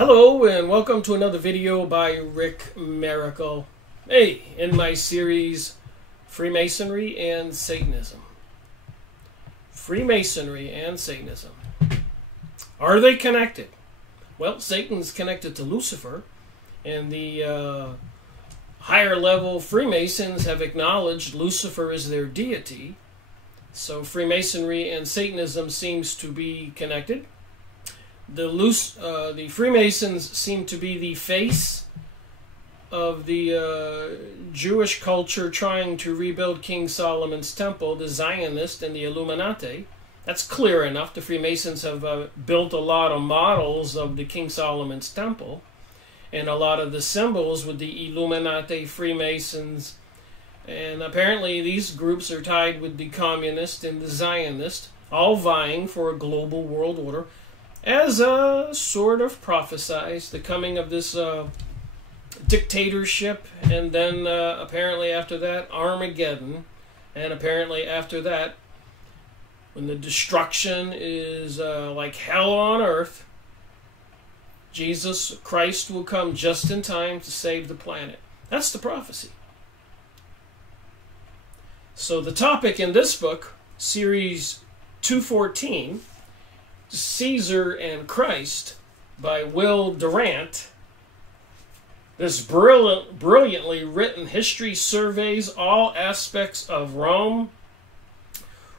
Hello and welcome to another video by Rick Miracle. Hey, in my series Freemasonry and Satanism. Freemasonry and Satanism. Are they connected? Well, Satan's connected to Lucifer, and the higher level Freemasons have acknowledged Lucifer as their deity. So Freemasonry and Satanism seems to be connected. The Freemasons seem to be the face of the Jewish culture trying to rebuild King Solomon's temple, the Zionists and the Illuminati. That's clear enough. The Freemasons have built a lot of models of the King Solomon's temple, and a lot of the symbols with the Illuminati, Freemasons, and apparently these groups are tied with the Communist and the Zionist, all vying for a global world order, as sort of prophesized the coming of this dictatorship, and then apparently after that Armageddon, and apparently after that, when the destruction is like hell on earth, Jesus Christ will come just in time to save the planet. That's the prophecy. So the topic in this book, series 214, Caesar and Christ, by Will Durant. This brilliantly written history surveys all aspects of Rome,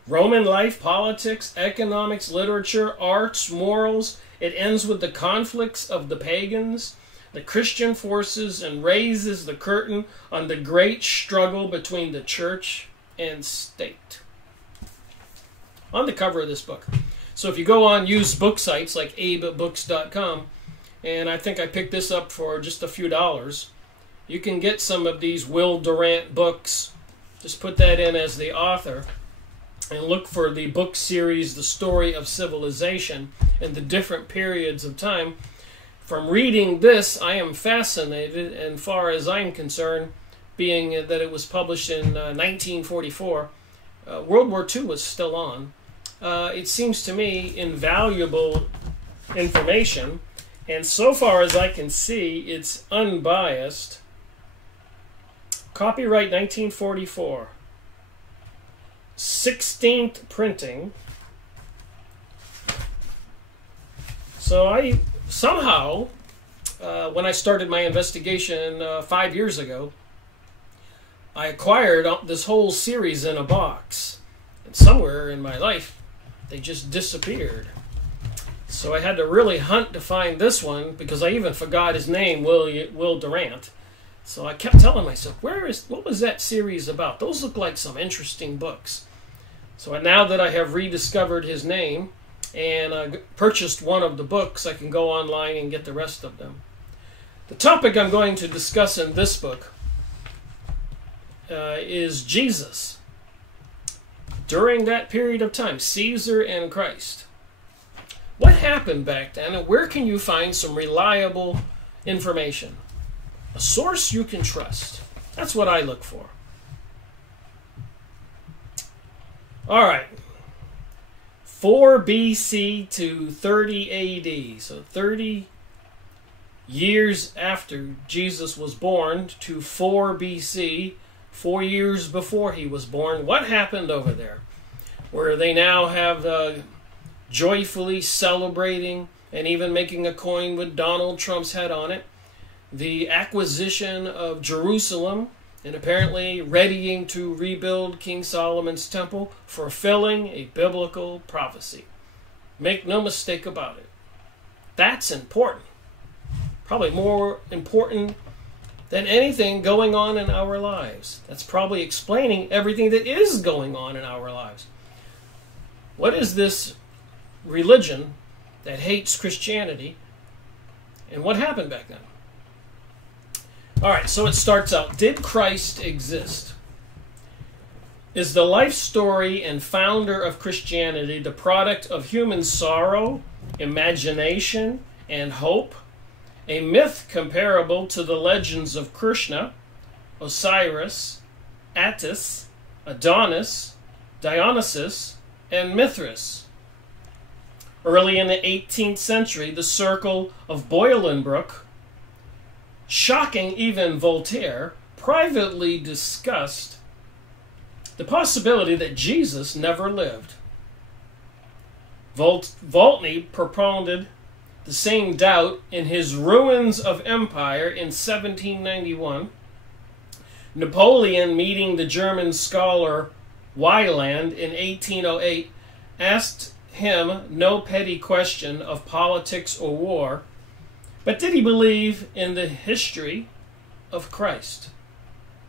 Roman life, politics, economics, literature, arts, morals. It ends with the conflicts of the pagans, the Christian forces, and raises the curtain on the great struggle between the church and state. On the cover of this book. So if you go on used book sites like abebooks.com, and I think I picked this up for just a few dollars, you can get some of these Will Durant books. Just put that in as the author and look for the book series, The Story of Civilization, and the different periods of time. From reading this, I am fascinated, and far as I'm concerned, being that it was published in 1944, World War II was still on. It seems to me invaluable information, and so far as I can see, it's unbiased. Copyright 1944. 16th printing. So I somehow, when I started my investigation 5 years ago, I acquired this whole series in a box. And somewhere in my life, they just disappeared. So I had to really hunt to find this one, because I even forgot his name, Will Durant. So I kept telling myself, what was that series about? Those look like some interesting books. So now that I have rediscovered his name and purchased one of the books, I can go online and get the rest of them. The topic I'm going to discuss in this book is Jesus. During that period of time, Caesar and Christ. What happened back then, and where can you find some reliable information? A source you can trust. That's what I look for. All right. 4 BC to 30 AD. So 30 years after Jesus was born to 4 BC, 4 years before he was born. What happened over there? Where they now have joyfully celebrating and even making a coin with Donald Trump's head on it, the acquisition of Jerusalem, and apparently readying to rebuild King Solomon's temple, fulfilling a biblical prophecy. Make no mistake about it. That's important. Probably more important than anything going on in our lives. That's probably explaining everything that is going on in our lives. What is this religion that hates Christianity, and what happened back then? All right, so it starts out, did Christ exist? Is the life story and founder of Christianity the product of human sorrow, imagination, and hope? A myth comparable to the legends of Krishna, Osiris, Attis, Adonis, Dionysus, and Mithras? Early in the 18th century, the circle of Bolingbroke, shocking even Voltaire, privately discussed the possibility that Jesus never lived. Voltaire propounded the same doubt in his Ruins of Empire in 1791. Napoleon, meeting the German scholar Wieland in 1808, asked him no petty question of politics or war, but did he believe in the history of Christ?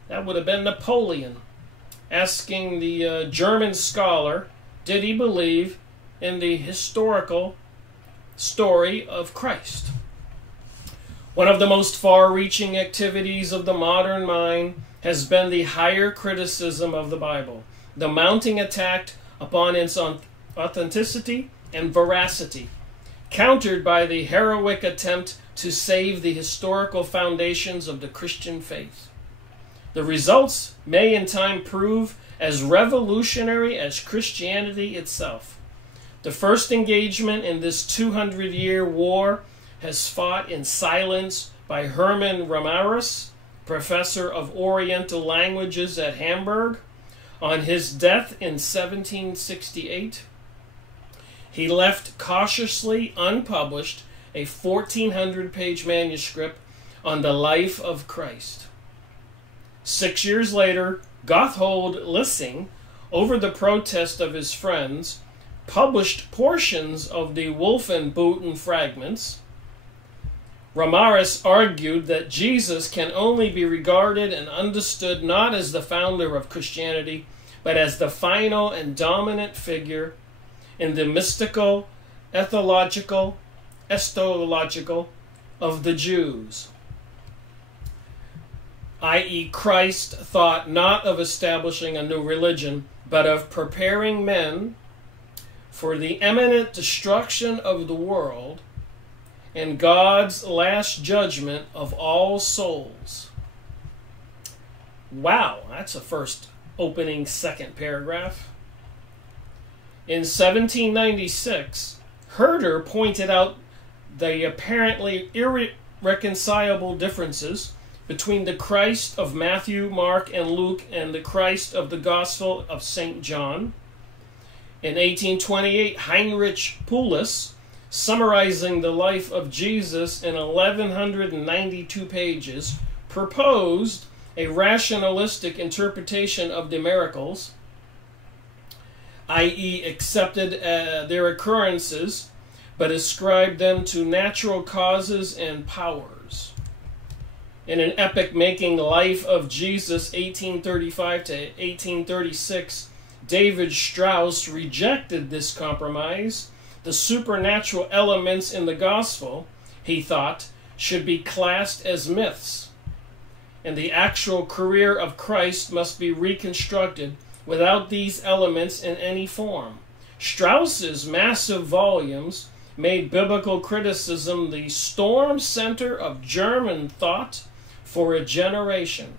That would have been Napoleon asking the German scholar, did he believe in the historical story of Christ? One of the most far-reaching activities of the modern mind has been the higher criticism of the Bible, the mounting attack upon its authenticity and veracity, countered by the heroic attempt to save the historical foundations of the Christian faith. The results may in time prove as revolutionary as Christianity itself. The first engagement in this 200-year war has fought in silence by Herman Ramirez, professor of Oriental languages at Hamburg. On his death in 1768, he left cautiously unpublished a 1,400-page manuscript on the life of Christ. 6 years later, Gotthold Lessing, over the protest of his friends, published portions of the Wolfenbüttel fragments. Ramirez argued that Jesus can only be regarded and understood not as the founder of Christianity, but as the final and dominant figure in the mystical, ethological, estological of the Jews, i.e., Christ thought not of establishing a new religion, but of preparing men for the imminent destruction of the world and God's last judgment of all souls. Wow, that's a first opening second paragraph. In 1796, Herder pointed out the apparently irreconcilable differences between the Christ of Matthew, Mark, and Luke and the Christ of the Gospel of St. John. In 1828, Heinrich Paulus, summarizing the life of Jesus in 1,192 pages, proposed a rationalistic interpretation of the miracles, i.e., accepted their occurrences, but ascribed them to natural causes and powers. In an epic making life of Jesus, 1835 to 1836, David Strauss rejected this compromise. The supernatural elements in the gospel, he thought, should be classed as myths, and the actual career of Christ must be reconstructed without these elements in any form. Strauss's massive volumes made biblical criticism the storm center of German thought for a generation.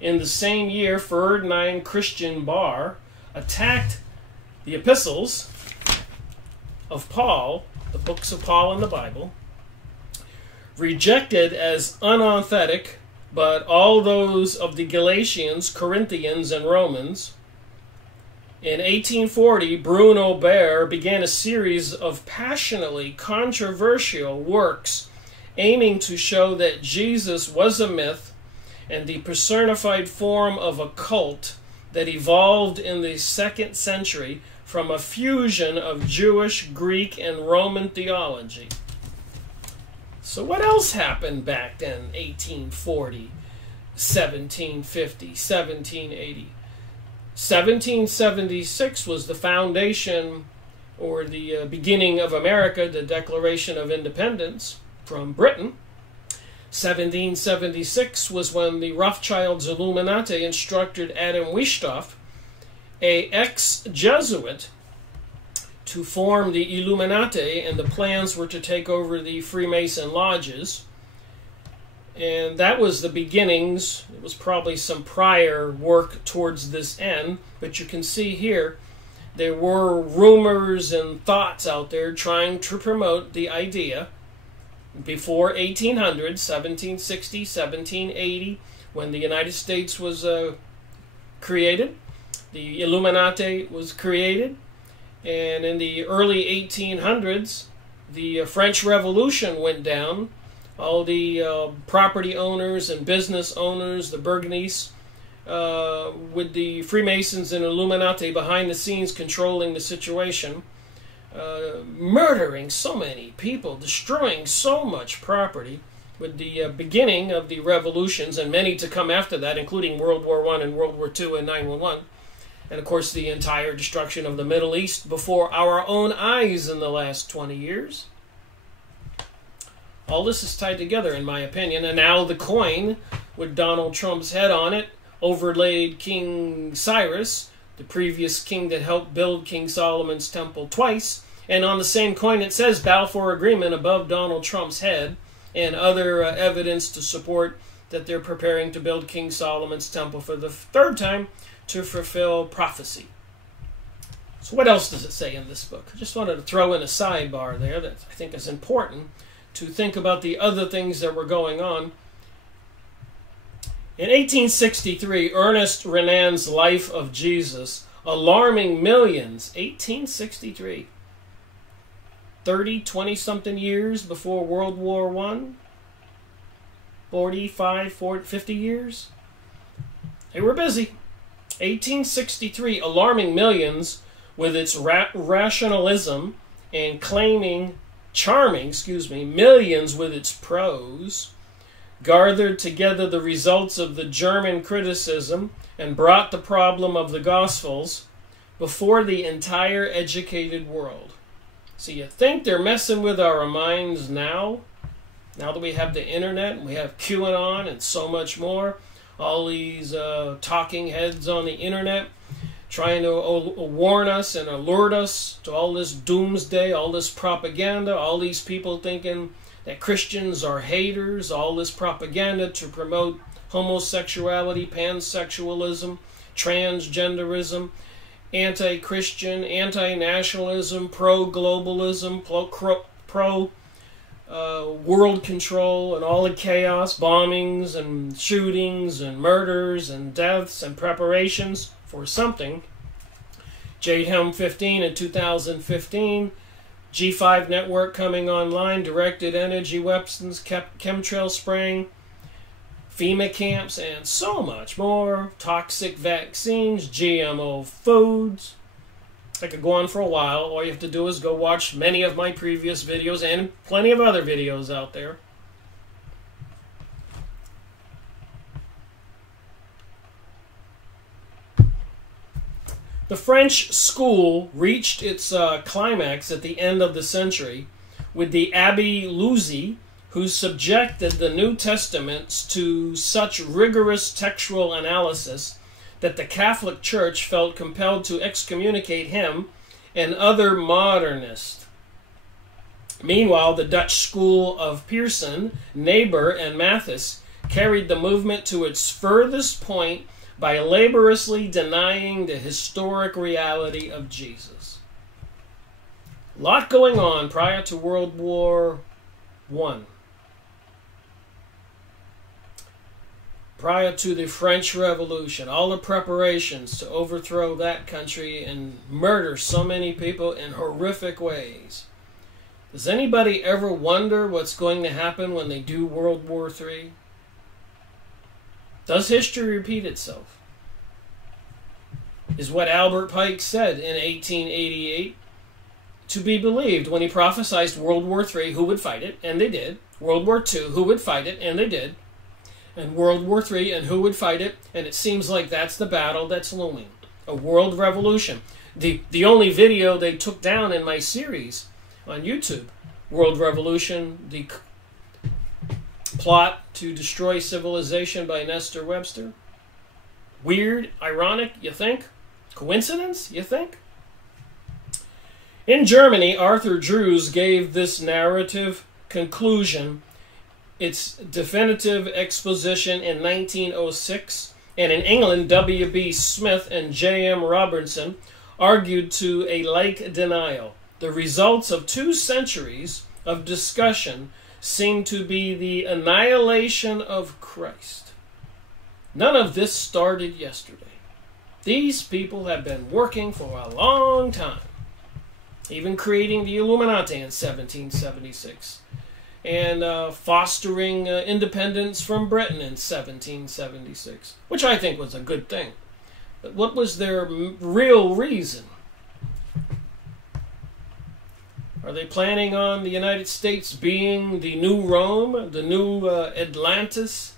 In the same year, Ferdinand Christian Barr attacked the epistles of Paul, the books of Paul in the Bible, rejected as unauthentic, but all those of the Galatians, Corinthians, and Romans. In 1840, Bruno Bert began a series of passionately controversial works aiming to show that Jesus was a myth and the personified form of a cult that evolved in the 2nd century from a fusion of Jewish, Greek, and Roman theology. So what else happened back then, 1840, 1750, 1780? 1776 was the foundation or the beginning of America, the Declaration of Independence from Britain. 1776 was when the Rothschilds Illuminati instructed Adam Weishaupt, a ex-Jesuit, to form the Illuminati, and the plans were to take over the Freemason lodges. And that was the beginnings. It was probably some prior work towards this end, but you can see here there were rumors and thoughts out there trying to promote the idea before 1800, 1760, 1780, when the United States was created. The Illuminati was created. And in the early 1800s, the French Revolution went down. All the property owners and business owners, the Burgundies, with the Freemasons and Illuminati behind the scenes controlling the situation, murdering so many people, destroying so much property, with the beginning of the revolutions, and many to come after that, including World War I and World War II and 9/11. And of course the entire destruction of the Middle East before our own eyes in the last 20 years. All this is tied together, in my opinion. And now the coin with Donald Trump's head on it overlaid King Cyrus, the previous king that helped build King Solomon's temple twice. And on the same coin it says Balfour Agreement above Donald Trump's head, and other evidence to support that they're preparing to build King Solomon's temple for the third time to fulfill prophecy. So what else does it say in this book? I just wanted to throw in a sidebar there that I think is important to think about the other things that were going on. In 1863, Ernest Renan's Life of Jesus, alarming millions, 1863, 20-something years before World War I, 45, 40, 50 years. They were busy. 1863, alarming millions with its rationalism and charming millions with its prose, gathered together the results of the German criticism and brought the problem of the Gospels before the entire educated world. So you think they're messing with our minds now? Now that we have the internet and we have QAnon and so much more, all these talking heads on the internet trying to warn us and alert us to all this doomsday, all this propaganda, all these people thinking that Christians are haters, all this propaganda to promote homosexuality, pansexualism, transgenderism, anti-Christian, anti-nationalism, pro-globalism, pro-world control, and all the chaos, bombings and shootings and murders and deaths and preparations for something. Jade Helm 15 in 2015, G5 network coming online, directed energy weapons, chemtrail spraying, FEMA camps, and so much more. Toxic vaccines, GMO foods. I could go on for a while. All you have to do is go watch many of my previous videos and plenty of other videos out there. The French school reached its climax at the end of the century with the Abbé Louis, who subjected the New Testaments to such rigorous textual analysis that the Catholic Church felt compelled to excommunicate him and other modernists. Meanwhile, the Dutch school of Pearson, Niebuhr, and Mathis carried the movement to its furthest point by laboriously denying the historic reality of Jesus. A lot going on prior to World War I. Prior to the French Revolution, all the preparations to overthrow that country and murder so many people in horrific ways. Does anybody ever wonder what's going to happen when they do World War III? Does history repeat itself? Is what Albert Pike said in 1888 to be believed when he prophesied World War III, who would fight it, and they did. World War II, who would fight it, and they did. And World War III, and who would fight it, and it seems like that's the battle that's looming. A world revolution. The only video they took down in my series on YouTube, World Revolution, the plot to destroy civilization by Nestor Webster. Weird, ironic, you think? Coincidence, you think? In Germany, Arthur Drews gave this narrative conclusion its definitive exposition in 1906, and in England, W.B. Smith and J.M. Robertson argued to a like denial. The results of 2 centuries of discussion seem to be the annihilation of Christ. None of this started yesterday. These people have been working for a long time, even creating the Illuminati in 1776, and fostering independence from Britain in 1776, which I think was a good thing. But what was their real reason? Are they planning on the United States being the new Rome, the new Atlantis?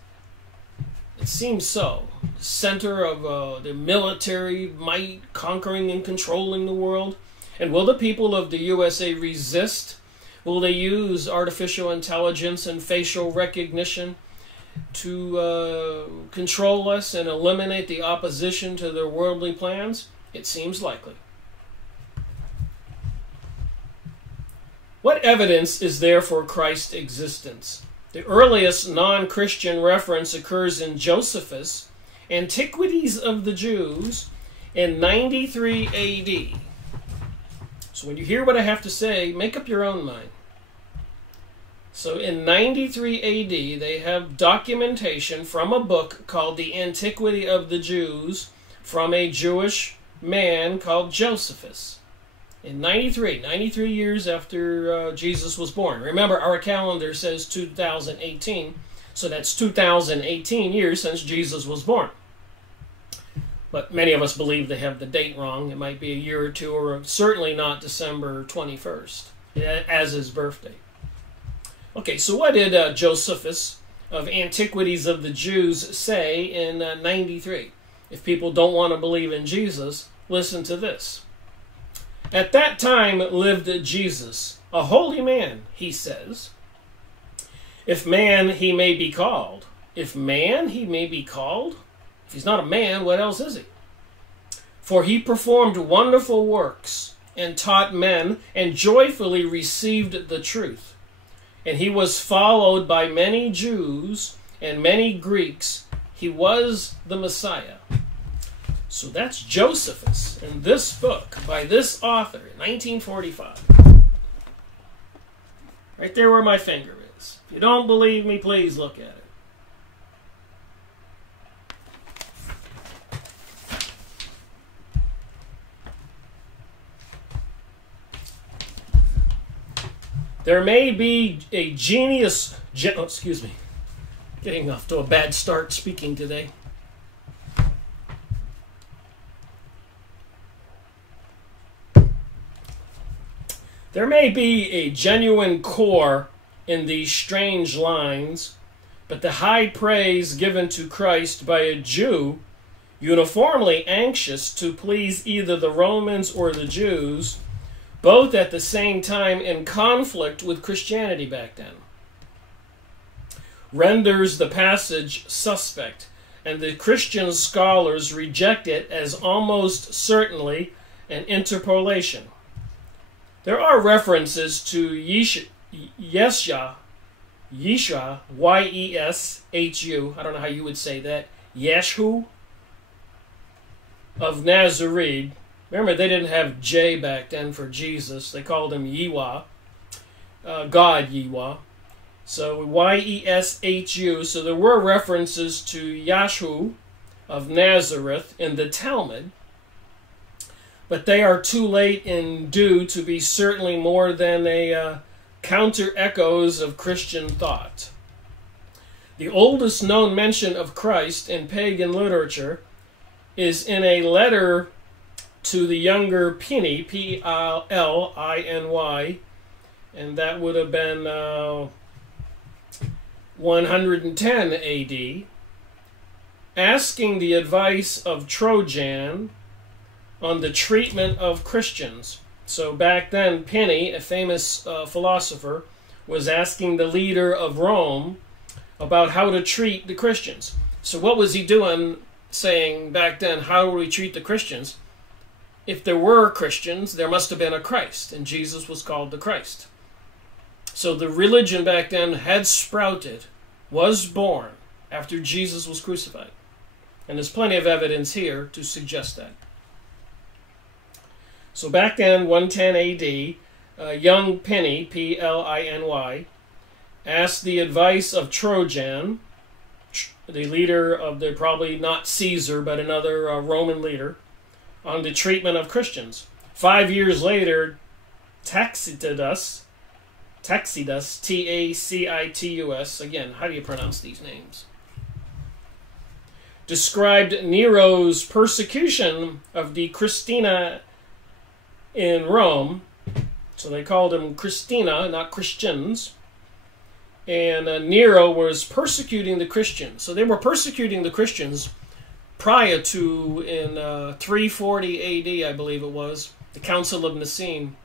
It seems so. The center of the military might, conquering and controlling the world. And will the people of the USA resist? Will they use artificial intelligence and facial recognition to control us and eliminate the opposition to their worldly plans? It seems likely. What evidence is there for Christ's existence? The earliest non-Christian reference occurs in Josephus, Antiquities of the Jews, in 93 AD. So when you hear what I have to say, make up your own mind. So in 93 AD, they have documentation from a book called the Antiquity of the Jews from a Jewish man called Josephus. In 93 years after Jesus was born. Remember, our calendar says 2018, so that's 2018 years since Jesus was born. But many of us believe they have the date wrong. It might be a year or two, or certainly not December 21st, as his birthday. Okay, so what did Josephus of Antiquities of the Jews say in 93? If people don't want to believe in Jesus, listen to this. At that time lived Jesus, a holy man, he says. If man, he may be called. If man, he may be called. If he's not a man, what else is he? For he performed wonderful works and taught men and joyfully received the truth. And he was followed by many Jews and many Greeks. He was the Messiah. So that's Josephus in this book by this author in 1945. Right there where my finger is. If you don't believe me, please look at it. There may be a genius... excuse me. Getting off to a bad start speaking today. There may be a genuine core in these strange lines, but the high praise given to Christ by a Jew, uniformly anxious to please either the Romans or the Jews, both at the same time in conflict with Christianity back then, renders the passage suspect, and the Christian scholars reject it as almost certainly an interpolation. There are references to Yesha, Y-E-S-H-U, I don't know how you would say that, Yeshu of Nazareth. Remember, they didn't have J back then for Jesus. They called him Yiwa, God Yiwa. So Y-E-S-H-U. So there were references to Yeshu of Nazareth in the Talmud, but they are too late in due to be certainly more than a counter-echoes of Christian thought. The oldest known mention of Christ in pagan literature is in a letter to the younger Pliny, P-L-I-N-Y, and that would have been 110 A.D., asking the advice of Trojan on the treatment of Christians. So back then, Pliny, a famous philosopher, was asking the leader of Rome about how to treat the Christians. So what was he doing, saying back then, how do we treat the Christians? If there were Christians, there must have been a Christ, and Jesus was called the Christ. So the religion back then had sprouted, was born, after Jesus was crucified. And there's plenty of evidence here to suggest that. So back then, 110 A.D., young Pliny, Pliny, asked the advice of Trojan, the leader of the, probably not Caesar, but another Roman leader, on the treatment of Christians. 5 years later, Tacitus, Tacitus, again, how do you pronounce these names? Described Nero's persecution of the Christina in Rome. So they called them Christina, not Christians. And Nero was persecuting the Christians. So they were persecuting the Christians prior to, in 340 A.D., I believe it was, the Council of Nicene,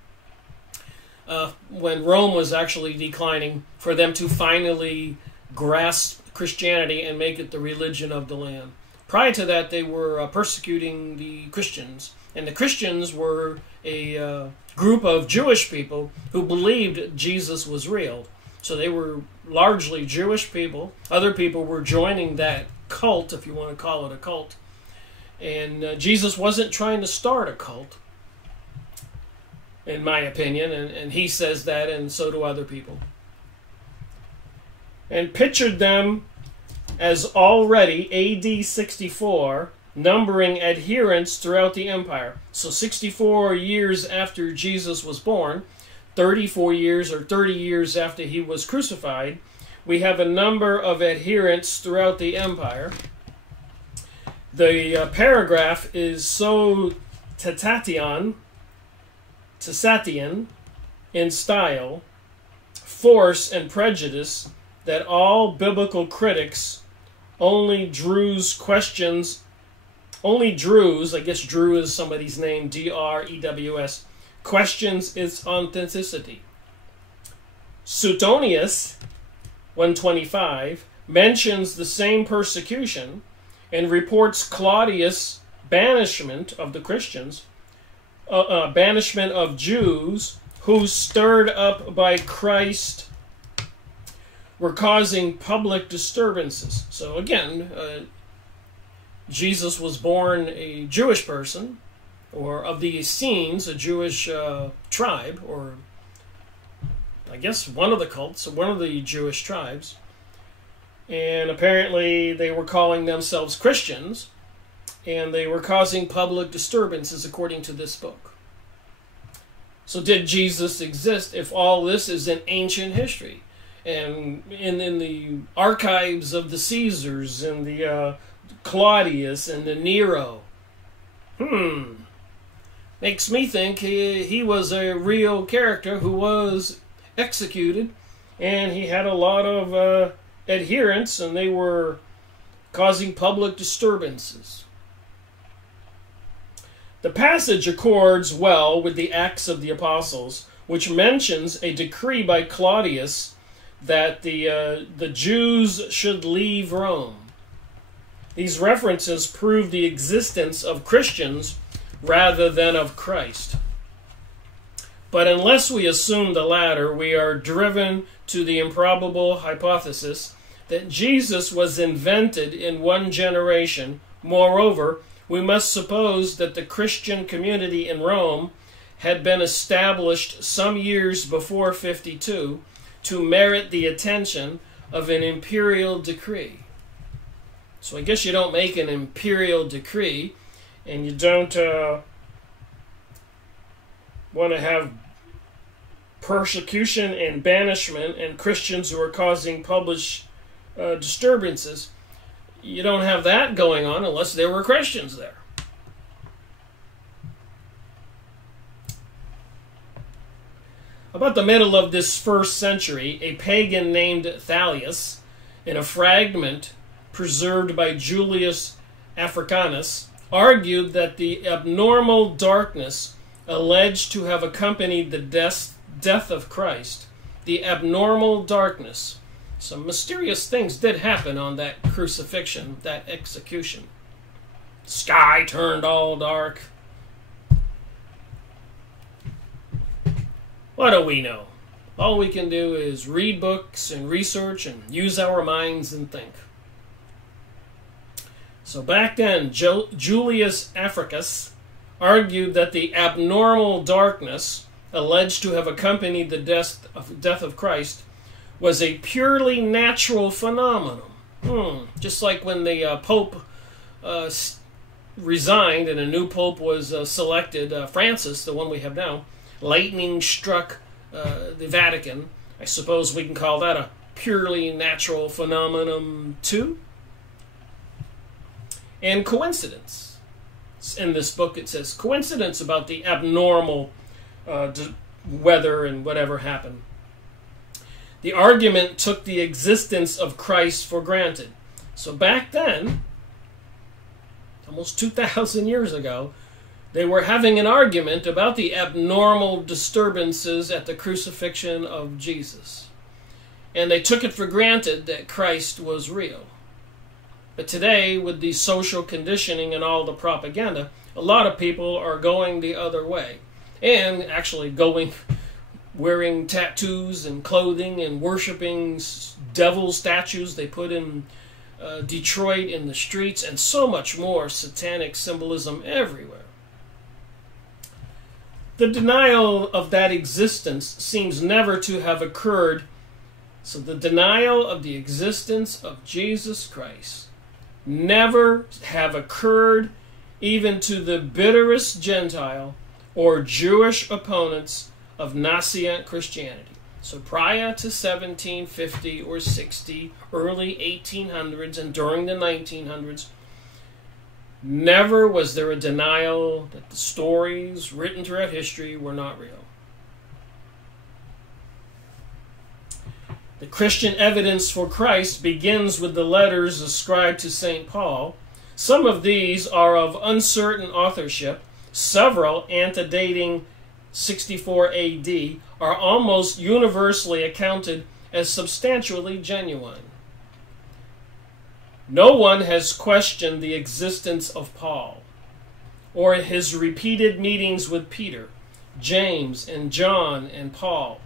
when Rome was actually declining, for them to finally grasp Christianity and make it the religion of the land. Prior to that, they were persecuting the Christians. And the Christians were a group of Jewish people who believed Jesus was real. So they were largely Jewish people. Other people were joining that cult, if you want to call it a cult. And Jesus wasn't trying to start a cult, in my opinion. And he says that, and so do other people. And pictured them as already AD 64, numbering adherents throughout the empire. So 64 years after Jesus was born, 34 years or 30 years after he was crucified, we have a number of adherents throughout the empire. The paragraph is so Tatian in style, force, and prejudice that all biblical critics only Druze, I guess Drew is somebody's name, D-R-E-W-S, questions its authenticity. Suetonius, 125, mentions the same persecution and reports Claudius' banishment of the Christians, banishment of Jews who, stirred up by Christ, were causing public disturbances. So again, Jesus was born a Jewish person, or of the Essenes, a Jewish tribe, or I guess one of the cults, one of the Jewish tribes. And apparently they were calling themselves Christians, and they were causing public disturbances according to this book. So did Jesus exist if all this is in ancient history? And in the archives of the Caesars and the Claudius and the Nero. Makes me think he was a real character who was executed, and he had a lot of adherents, and they were causing public disturbances. The passage accords well with the Acts of the Apostles, which mentions a decree by Claudius that the Jews should leave Rome. These references prove the existence of Christians rather than of Christ. But unless we assume the latter, we are driven to the improbable hypothesis that Jesus was invented in one generation. Moreover, we must suppose that the Christian community in Rome had been established some years before 52 to merit the attention of an imperial decree. So I guess you don't make an imperial decree, and you don't want to have persecution and banishment and Christians who are causing public disturbances. You don't have that going on unless there were Christians there. About the middle of this first century, a pagan named Thalius, in a fragment preserved by Julius Africanus, argued that the abnormal darkness alleged to have accompanied the death of Christ, the abnormal darkness. Some mysterious things did happen on that crucifixion, that execution. Sky turned all dark. What do we know? All we can do is read books and research and use our minds and think. So back then, Julius Africanus argued that the abnormal darkness alleged to have accompanied the death of Christ was a purely natural phenomenon. Just like when the Pope resigned and a new Pope was selected, Francis, the one we have now, lightning struck the Vatican. I suppose we can call that a purely natural phenomenon too. And coincidence. In this book it says coincidence about the abnormal weather and whatever happened. The argument took the existence of Christ for granted. So back then, almost 2,000 years ago, they were having an argument about the abnormal disturbances at the crucifixion of Jesus. And they took it for granted that Christ was real. But today, with the social conditioning and all the propaganda, a lot of people are going the other way. And actually wearing tattoos and clothing and worshiping devil statues they put in Detroit in the streets, and so much more satanic symbolism everywhere. The denial of that existence seems never to have occurred. So the denial of the existence of Jesus Christ never have occurred even to the bitterest Gentile or Jewish opponents of Nascent Christianity. So prior to 1750 or 60, early 1800s, and during the 1900s, never was there a denial that the stories written throughout history were not real. The Christian evidence for Christ begins with the letters ascribed to St. Paul. Some of these are of uncertain authorship. Several, antedating 64 AD, are almost universally accounted as substantially genuine. No one has questioned the existence of Paul or his repeated meetings with Peter, James, and John and Paul.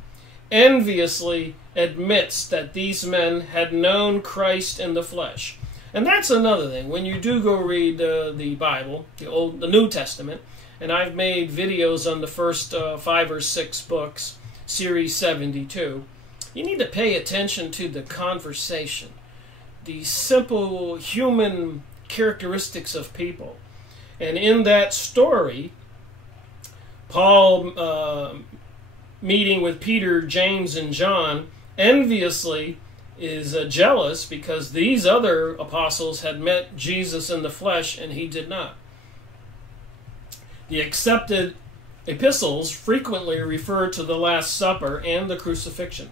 Enviously admits that these men had known Christ in the flesh. And that's another thing. When you do go read the Bible, the New Testament, and I've made videos on the first 5 or 6 books, Series 72, you need to pay attention to the conversation, the simple human characteristics of people. And in that story, Paul meeting with Peter, James, and John enviously is jealous because these other apostles had met Jesus in the flesh and he did not. The accepted epistles frequently refer to the Last Supper and the crucifixion.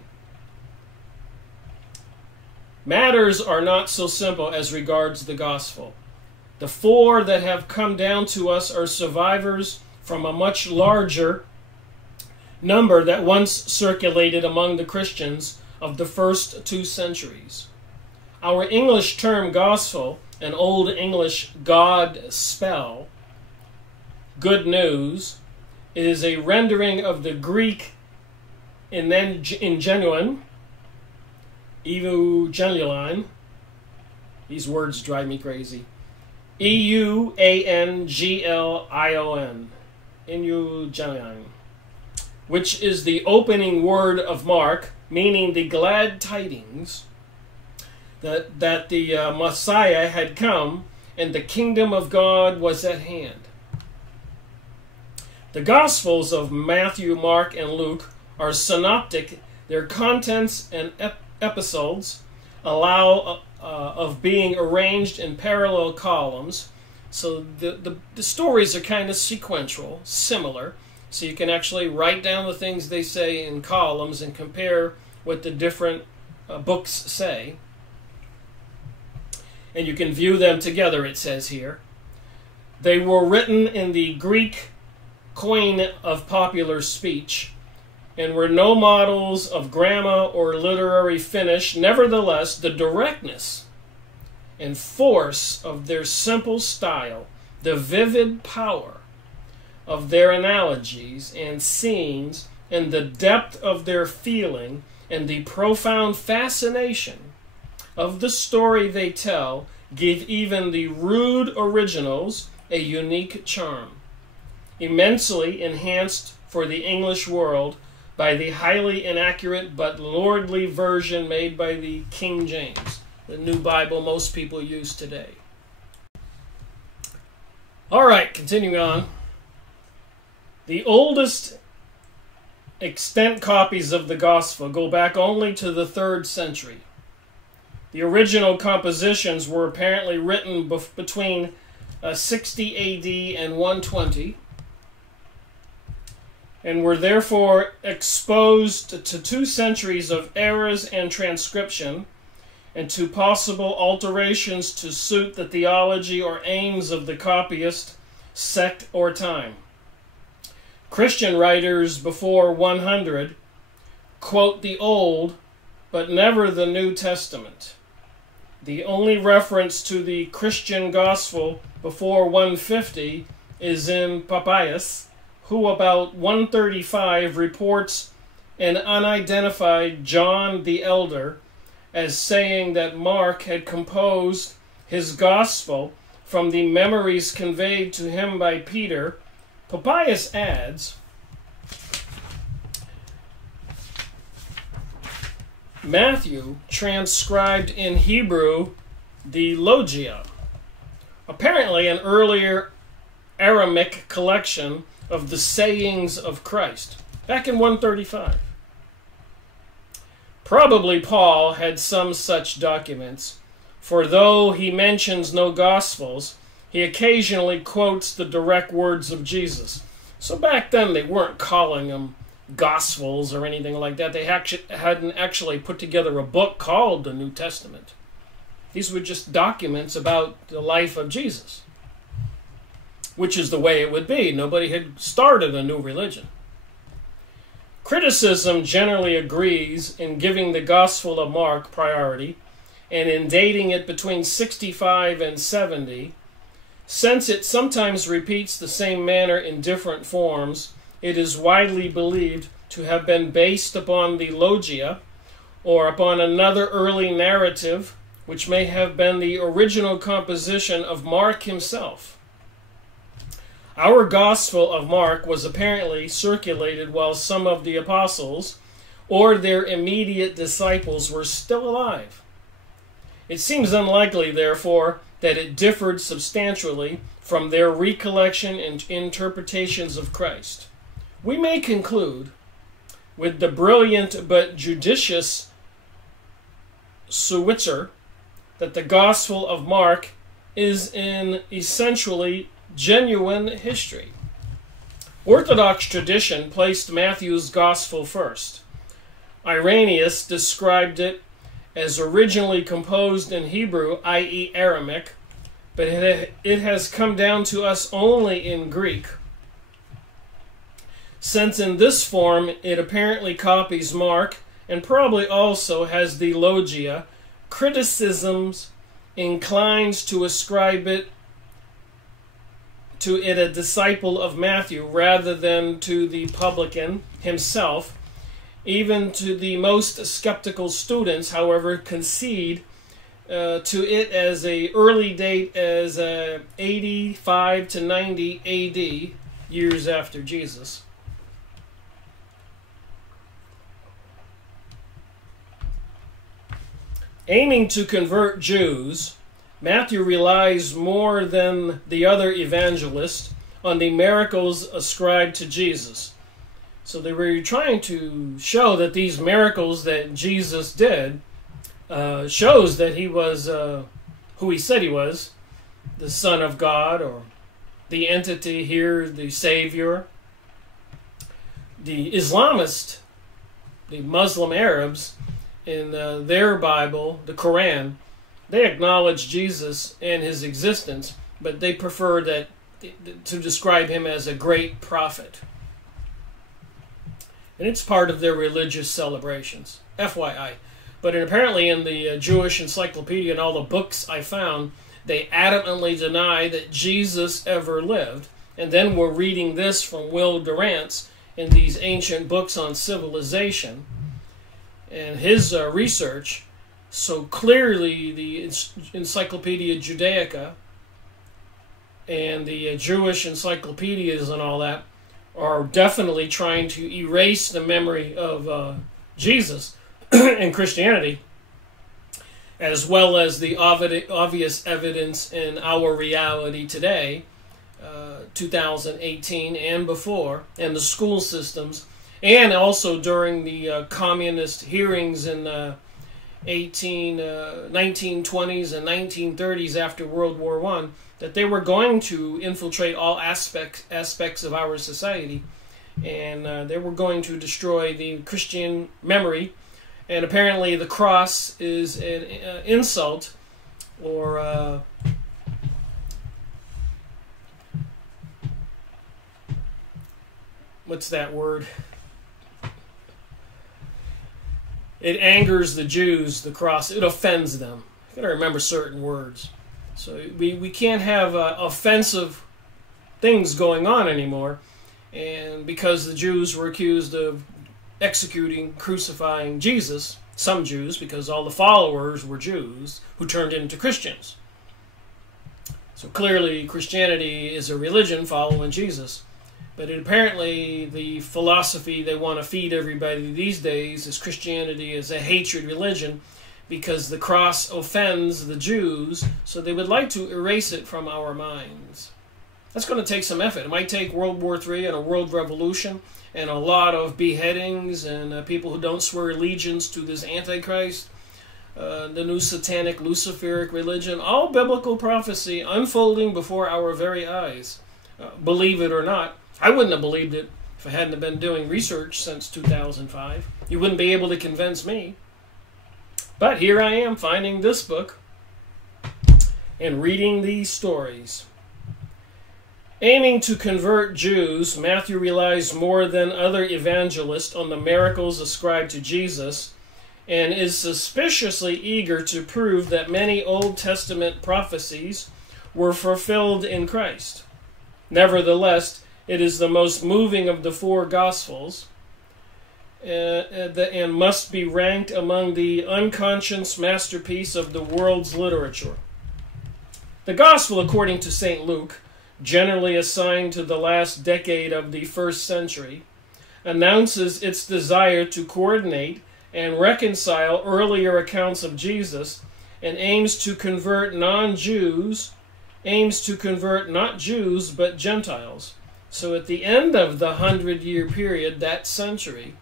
Matters are not so simple as regards the gospel. The 4 that have come down to us are survivors from a much larger number that once circulated among the Christians of the first 2 centuries. Our English term gospel, an Old English God spell, good news, is a rendering of the Greek ingenuine, evangelion. These words drive me crazy. Euangelion, evangelion, which is the opening word of Mark, meaning the glad tidings that the Messiah had come and the kingdom of God was at hand. The Gospels of Matthew, Mark, and Luke are synoptic. Their contents and episodes allow of being arranged in parallel columns. So the stories are kind of sequential, similar. So you can actually write down the things they say in columns and compare what the different books say. And you can view them together, it says here. They were written in the Greek coin of popular speech and were no models of grammar or literary finish. Nevertheless, the directness and force of their simple style, the vivid power of their analogies and scenes, and the depth of their feeling, and the profound fascination of the story they tell, give even the rude originals a unique charm. immensely enhanced for the English world by the highly inaccurate but lordly version made by the King James, the New Bible most people use today. All right, continuing on. The oldest extant copies of the Gospel go back only to the 3rd century. The original compositions were apparently written between 60 AD and 120, and were therefore exposed to 2 centuries of errors and transcription, and to possible alterations to suit the theology or aims of the copyist, sect, or time. Christian writers before 100 quote the Old, but never the New Testament. The only reference to the Christian gospel before 150 is in Papias, who about 135 reports an unidentified John the Elder as saying that Mark had composed his gospel from the memories conveyed to him by Peter. Papias adds, Matthew transcribed in Hebrew the Logia, apparently an earlier Aramaic collection of the sayings of Christ, back in 135. Probably Paul had some such documents, for though he mentions no Gospels, he occasionally quotes the direct words of Jesus. So back then they weren't calling them Gospels or anything like that. They hadn't actually put together a book called the New Testament. These were just documents about the life of Jesus, which is the way it would be. Nobody had started a new religion. Criticism generally agrees in giving the Gospel of Mark priority and in dating it between 65 and 70. Since it sometimes repeats the same manner in different forms, it is widely believed to have been based upon the Logia or upon another early narrative, which may have been the original composition of Mark himself. Our Gospel of Mark was apparently circulated while some of the apostles or their immediate disciples were still alive. It seems unlikely, therefore, that it differed substantially from their recollection and interpretations of Christ. We may conclude, with the brilliant but judicious Switzer, that the Gospel of Mark is in essentially genuine history. Orthodox tradition placed Matthew's Gospel first. Irenaeus described it as originally composed in Hebrew, i.e. Aramaic, but it has come down to us only in Greek. Since in this form it apparently copies Mark and probably also has the Logia, criticisms inclines to ascribe it to it a disciple of Matthew rather than to the publican himself. Even to the most skeptical students, however, concede to it as a early date as 85 to 90 AD, years after Jesus. Aiming to convert Jews, Matthew relies more than the other evangelists on the miracles ascribed to Jesus. So they were trying to show that these miracles that Jesus did shows that he was who he said he was, the Son of God, or the entity here, the Savior. The Islamists, the Muslim Arabs, in their Bible, the Quran, they acknowledge Jesus and his existence, but they prefer to describe him as a great prophet. And it's part of their religious celebrations, FYI. But apparently in the Jewish encyclopedia and all the books I found, they adamantly deny that Jesus ever lived. And then we're reading this from Will Durant in these ancient books on civilization and his research. So clearly the Encyclopedia Judaica and the Jewish encyclopedias and all that are definitely trying to erase the memory of Jesus and Christianity, as well as the obvious evidence in our reality today, 2018 and before, and the school systems, and also during the communist hearings in 1920s and 1930s after World War I, that they were going to infiltrate all aspects of our society, and they were going to destroy the Christian memory. And apparently the cross is an insult, or what's that word? It angers the Jews, the cross. It offends them. You've got to remember certain words. So we can't have offensive things going on anymore. And because the Jews were accused of executing, crucifying Jesus, some Jews, because all the followers were Jews who turned into Christians. So clearly Christianity is a religion following Jesus. But apparently the philosophy they want to feed everybody these days is Christianity is a hatred religion because the cross offends the Jews, so they would like to erase it from our minds. That's going to take some effort. It might take World War III and a world revolution and a lot of beheadings and people who don't swear allegiance to this Antichrist, the new satanic Luciferic religion, all biblical prophecy unfolding before our very eyes. Believe it or not. I wouldn't have believed it if I hadn't been doing research since 2005. You wouldn't be able to convince me. But here I am finding this book and reading these stories. Aiming to convert Jews, Matthew relies more than other evangelists on the miracles ascribed to Jesus and is suspiciously eager to prove that many Old Testament prophecies were fulfilled in Christ. Nevertheless, it is the most moving of the four Gospels and must be ranked among the unconscious masterpiece of the world's literature. The Gospel, according to St. Luke, generally assigned to the last decade of the first century, announces its desire to coordinate and reconcile earlier accounts of Jesus and aims to convert not Jews but Gentiles. So at the end of the 100-year period, that century,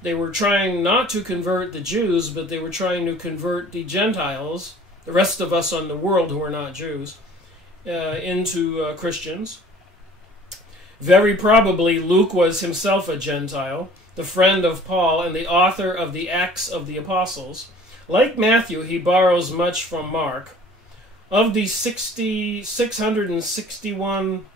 they were trying not to convert the Jews, but they were trying to convert the Gentiles, the rest of us on the world who are not Jews, into Christians. Very probably Luke was himself a Gentile, the friend of Paul and the author of the Acts of the Apostles. Like Matthew, he borrows much from Mark. Of the 661,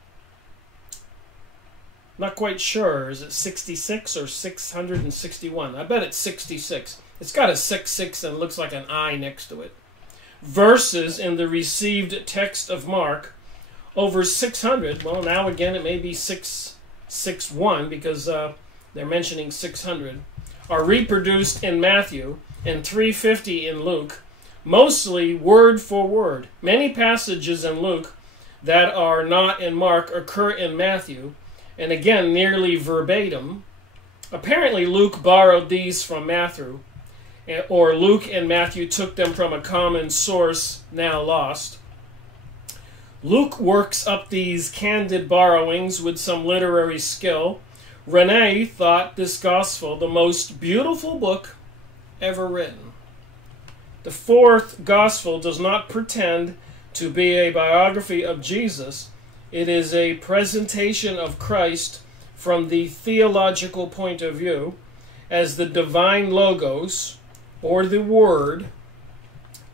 not quite sure, is it 66 or 661? I bet it's 66. It's got a 66 and looks like an I next to it. Verses in the received text of Mark, over 600, well now again it may be 661 because they're mentioning 600, are reproduced in Matthew and 350 in Luke, mostly word for word. Many passages in Luke that are not in Mark occur in Matthew, and again nearly verbatim. Apparently Luke borrowed these from Matthew, or Luke and Matthew took them from a common source now lost. Luke works up these candid borrowings with some literary skill. Rene thought this gospel the most beautiful book ever written. The fourth gospel does not pretend to be a biography of Jesus. It is a presentation of Christ from the theological point of view as the divine logos, or the Word,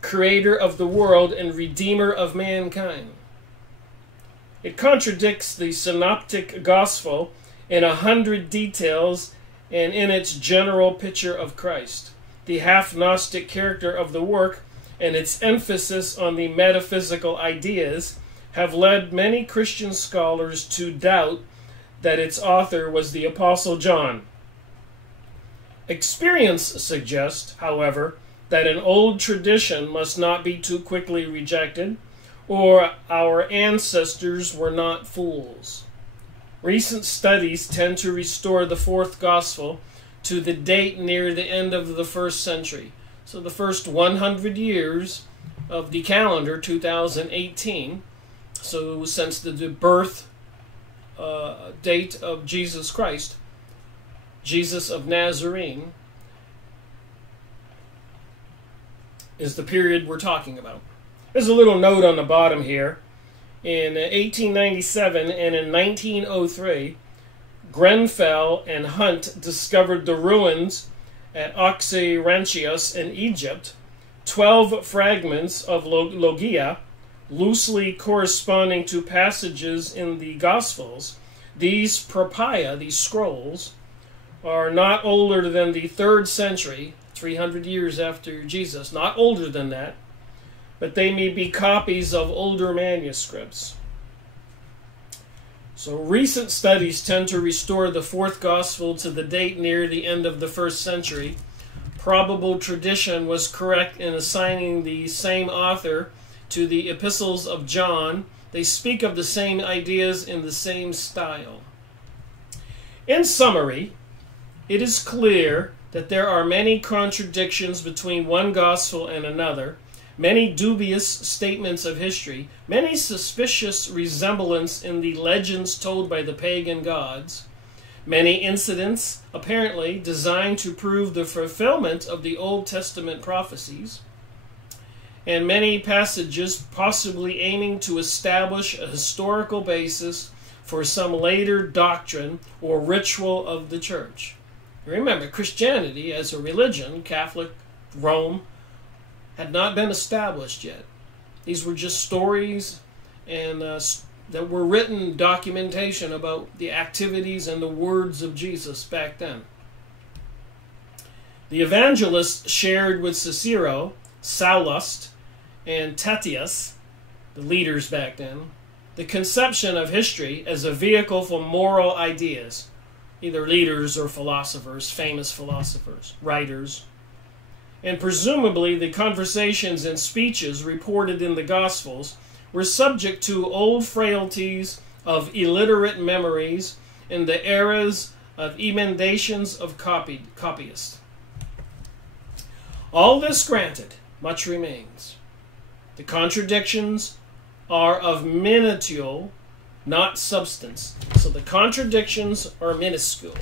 creator of the world and redeemer of mankind. It contradicts the synoptic gospel in 100 details and in its general picture of Christ. The half-Gnostic character of the work and its emphasis on the metaphysical ideas have led many Christian scholars to doubt that its author was the Apostle John. Experience suggests, however, that an old tradition must not be too quickly rejected, or our ancestors were not fools. Recent studies tend to restore the fourth gospel to the date near the end of the first century. So the first 100 years of the calendar, 2018, so since the birth date of Jesus Christ, Jesus of Nazarene, is the period we're talking about. There's a little note on the bottom here. In 1897 and in 1903, Grenfell and Hunt discovered the ruins at Oxyrhynchus in Egypt, 12 fragments of Logia, loosely corresponding to passages in the Gospels. These propia, these scrolls, are not older than the 3rd century, 300 years after Jesus, not older than that, but they may be copies of older manuscripts. So recent studies tend to restore the fourth gospel to the date near the end of the 1st century. Probable tradition was correct in assigning the same author to the epistles of John. They speak of the same ideas in the same style. In summary, it is clear that there are many contradictions between one gospel and another, many dubious statements of history, many suspicious resemblance in the legends told by the pagan gods, many incidents apparently designed to prove the fulfillment of the Old Testament prophecies, and many passages possibly aiming to establish a historical basis for some later doctrine or ritual of the church. Remember, Christianity as a religion, Catholic Rome, had not been established yet. These were just stories and that were written documentation about the activities and the words of Jesus back then. The evangelists shared with Cicero, Sallust, and Tatius, the leaders back then, the conception of history as a vehicle for moral ideas, either leaders or philosophers, famous philosophers, writers. And presumably the conversations and speeches reported in the Gospels were subject to old frailties of illiterate memories and the errors of emendations of copyists. All this granted, much remains. The contradictions are of minutiae, not substance. So the contradictions are minuscule.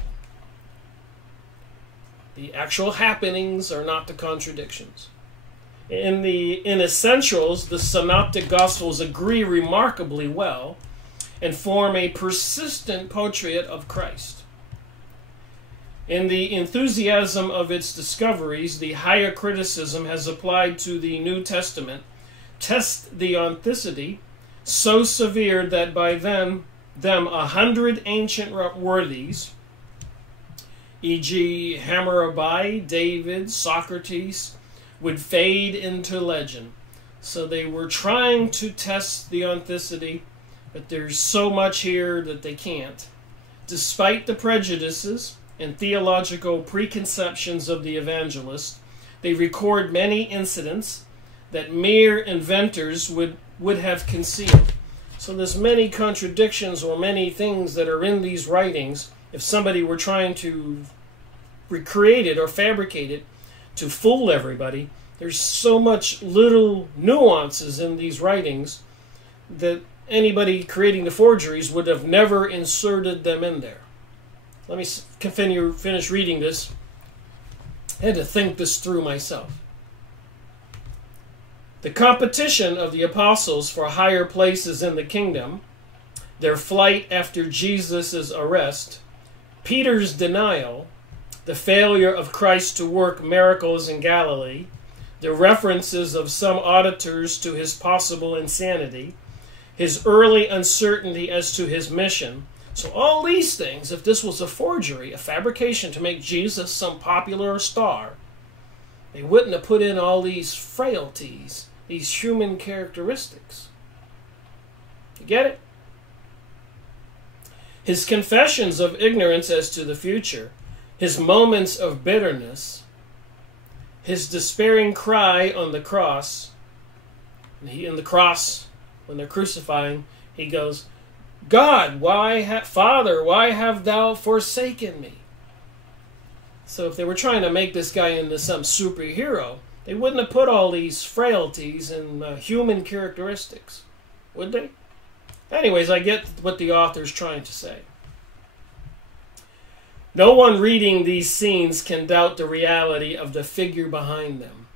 The actual happenings are not the contradictions. In essentials, the synoptic gospels agree remarkably well and form a persistent portrait of Christ. In the enthusiasm of its discoveries, the higher criticism has applied to the New Testament test the authenticity so severe that by them 100 ancient worthies, e.g. Hammurabi, David, Socrates, would fade into legend. So they were trying to test the authenticity, but there's so much here that they can't. Despite the prejudices and theological preconceptions of the evangelists, they record many incidents that mere inventors would have concealed. So there's many contradictions or many things that are in these writings. If somebody were trying to recreate it or fabricate it to fool everybody, there's so much little nuances in these writings that anybody creating the forgeries would have never inserted them in there. Let me finish reading this. I had to think this through myself. The competition of the apostles for higher places in the kingdom, their flight after Jesus' arrest, Peter's denial, the failure of Christ to work miracles in Galilee, the references of some auditors to his possible insanity, his early uncertainty as to his mission. So all these things, if this was a forgery, a fabrication to make Jesus some popular star, they wouldn't have put in all these frailties, these human characteristics. You get it? His confessions of ignorance as to the future, his moments of bitterness, his despairing cry on the cross, and the cross when they're crucifying, he goes, God, Father, why have thou forsaken me? So if they were trying to make this guy into some superhero, they wouldn't have put all these frailties and human characteristics, would they? Anyways, I get what the author's trying to say. No one reading these scenes can doubt the reality of the figure behind them.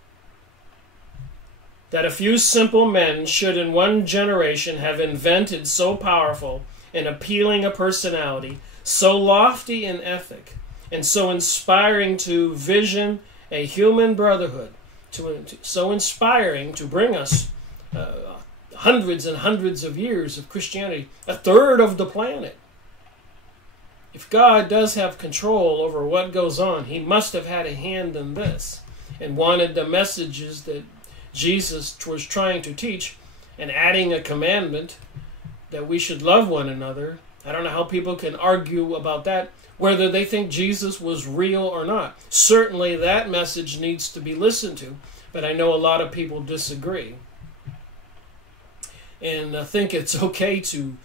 That a few simple men should in one generation have invented so powerful and appealing a personality, so lofty in ethic, and so inspiring to vision a human brotherhood, so inspiring to bring us hundreds and hundreds of years of Christianity, a third of the planet. If God does have control over what goes on, he must have had a hand in this and wanted the messages that Jesus was trying to teach and adding a commandment that we should love one another. I don't know how people can argue about that, whether they think Jesus was real or not. Certainly that message needs to be listened to, but I know a lot of people disagree and think it's okay to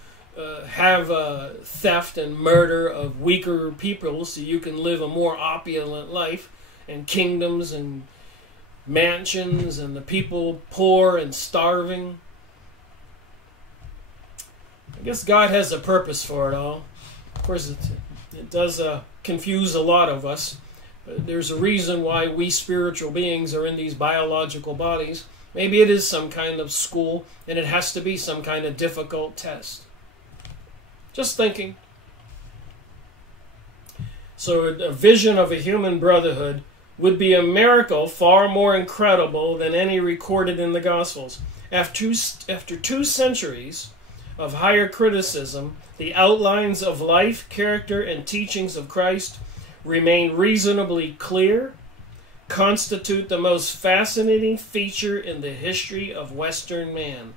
have theft and murder of weaker people so you can live a more opulent life and kingdoms and mansions and the people poor and starving. I guess God has a purpose for it all. Of course, it does confuse a lot of us. But there's a reason why we spiritual beings are in these biological bodies. Maybe it is some kind of school, and it has to be some kind of difficult test. Just thinking. So a vision of a human brotherhood would be a miracle far more incredible than any recorded in the Gospels. After 2 centuries of higher criticism, the outlines of life, character, and teachings of Christ remain reasonably clear, constitute the most fascinating feature in the history of Western man.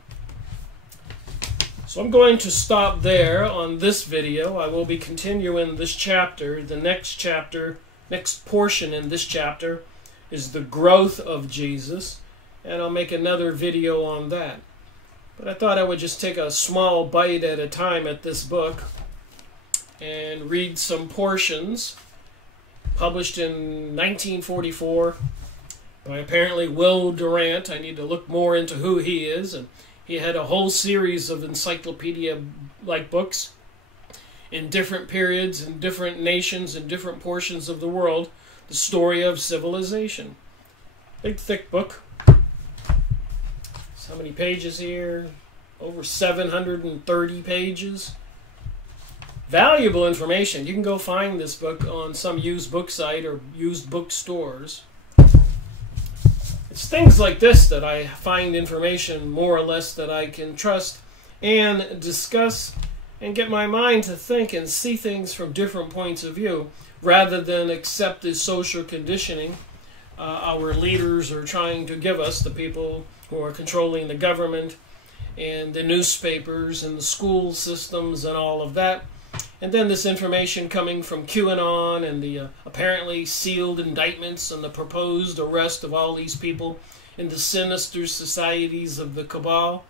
So I'm going to stop there on this video. I will be continuing this chapter. The next portion in this chapter is the growth of Jesus, and I'll make another video on that. But I thought I would just take a small bite at a time at this book and read some portions published in 1944 by apparently Will Durant. I need to look more into who he is, and he had a whole series of encyclopedia-like books in different periods, in different nations, in different portions of the world, the story of civilization. Big, thick book. So how many pages here? Over 730 pages. Valuable information. You can go find this book on some used book site or used bookstores. It's things like this that I find information more or less that I can trust and discuss and get my mind to think and see things from different points of view rather than accept the social conditioning our leaders are trying to give us, the people who are controlling the government and the newspapers and the school systems and all of that. And then this information coming from QAnon and the apparently sealed indictments and the proposed arrest of all these people in the sinister societies of the cabal.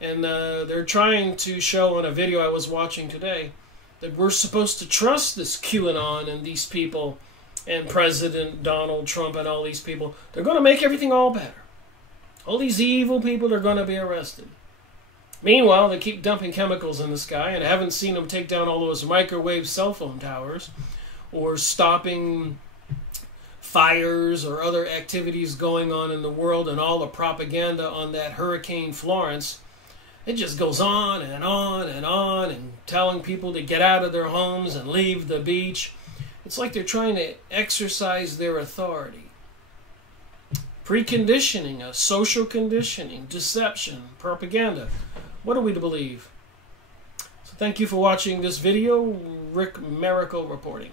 And they're trying to show in a video I was watching today that we're supposed to trust this QAnon and these people and President Donald Trump and all these people. They're going to make everything all better. All these evil people are going to be arrested. Meanwhile, they keep dumping chemicals in the sky, and I haven't seen them take down all those microwave cell phone towers or stopping fires or other activities going on in the world, and all the propaganda on that Hurricane Florence. It just goes on and on and on, and telling people to get out of their homes and leave the beach. It's like they're trying to exercise their authority. Preconditioning, social conditioning, deception, propaganda. What are we to believe? So thank you for watching this video. Rick Miracle reporting.